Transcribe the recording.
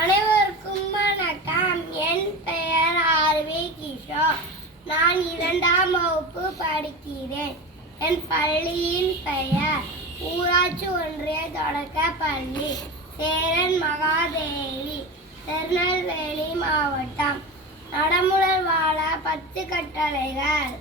அனைவருக்கும் வணக்கம். என் பெயர் ஆர்வி கிஷோர். நான் 2ஆம் வகுப்பு படிக்கிறேன். என் பள்ளியின் பெயர் ஊராட்சி ஒன்றிய தொடக்கப் பள்ளி சேரன் மகாதேவி, திருநெல்வேலி மாவட்டம். நலமுடன் வாழ 10 கட்டளைகள்.